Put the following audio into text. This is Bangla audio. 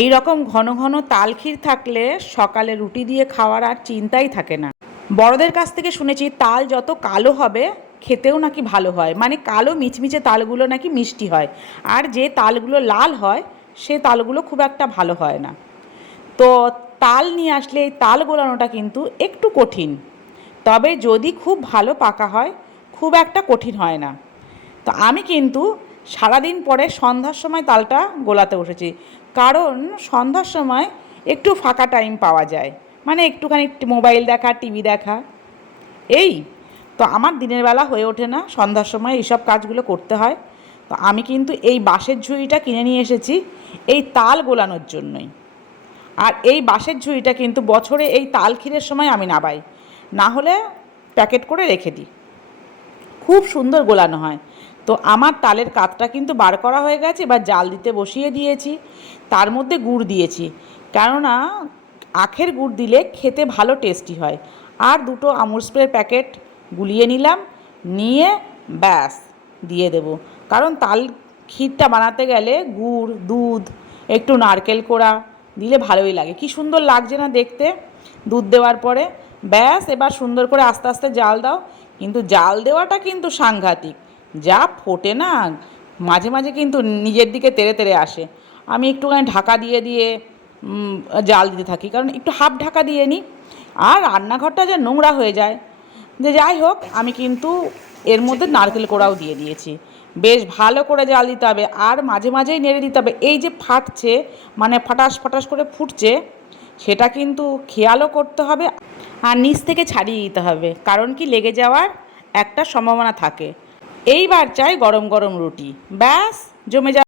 এই রকম ঘন ঘন তাল ক্ষীর থাকলে সকালে রুটি দিয়ে খাওয়ার আর চিন্তাই থাকে না। বড়দের কাছ থেকে শুনেছি তাল যত কালো হবে, খেতেও নাকি ভালো হয়। মানে কালো মিচমিচে তালগুলো নাকি মিষ্টি হয়। আর যে তালগুলো লাল হয়, সে তালগুলো খুব একটা ভালো হয় না। তো তাল নিয়ে আসলে এই তাল গোলানোটা কিন্তু একটু কঠিন। তবে যদি খুব ভালো পাকা হয়, খুব একটা কঠিন হয় না। তো আমি কিন্তু সারাদিন পরে সন্ধ্যার সময় তালটা গোলাতে বসেছি। কারণ সন্ধ্যার সময় একটু ফাঁকা টাইম পাওয়া যায়। মানে একটুখানি মোবাইল দেখা টিভি দেখা। এই, তো আমার দিনের বেলা হয়ে ওঠে না। সন্ধ্যার সময় এইসব কাজগুলো করতে হয়। তো আমি কিন্তু এই বাঁশের ঝুড়িটা কিনে নিয়ে এসেছি এই তাল গোলানোর জন্যই। আর এই বাঁশের ঝুড়িটা কিন্তু বছরে এই তাল ক্ষীরের সময় আমি নাবাই। না হলে প্যাকেট করে রেখে দিই। খুব সুন্দর গোলানো হয়। তো আমার তালের কাতটা কিন্তু বার করা হয়ে গেছে, এবার জাল দিতে বসিয়ে দিয়েছি। তার মধ্যে গুড় দিয়েছি। কেননা আখের গুড় দিলে খেতে ভালো টেস্টি হয়। আর দুটো আমুল স্প্রের প্যাকেট গুলিয়ে নিলাম, নিয়ে ব্যাস, দিয়ে দেব। কারণ তাল ক্ষীরটা বানাতে গেলে গুড়, দুধ, একটু নারকেল কোড়া দিলে ভালোই লাগে। কি সুন্দর লাগছে না দেখতে? দুধ দেওয়ার পরে ব্যাস, এবার সুন্দর করে আস্তে আস্তে জাল দাও। কিন্তু জাল দেওয়াটা কিন্তু সাংঘাতিক। যা ফোটে না, মাঝে মাঝে কিন্তু নিজের দিকে তেড়ে তেড়ে আসে। আমি একটুখানি ঢাকা দিয়ে দিয়ে জাল দিতে থাকি, কারণ একটু হাফ ঢাকা দিয়ে নিই আর রান্নাঘরটা যে নোংরা হয়ে যায়। যে যাই হোক, আমি কিন্তু এর মধ্যে নারকেল কোড়াও দিয়ে দিয়েছি। বেশ ভালো করে জাল দিতে হবে, আর মাঝে মাঝেই নেড়ে দিতে হবে। এই যে ফাটছে মানে ফাটাস ফাটাস করে ফুটছে, সেটা কিন্তু খেয়ালও করতে হবে, আর নিচ থেকে ছাড়িয়ে দিতে হবে। কারণ কি, লেগে যাওয়ার একটা সম্ভাবনা থাকে। এইবার চাই গরম গরম রুটি। ব্যাস জমে যা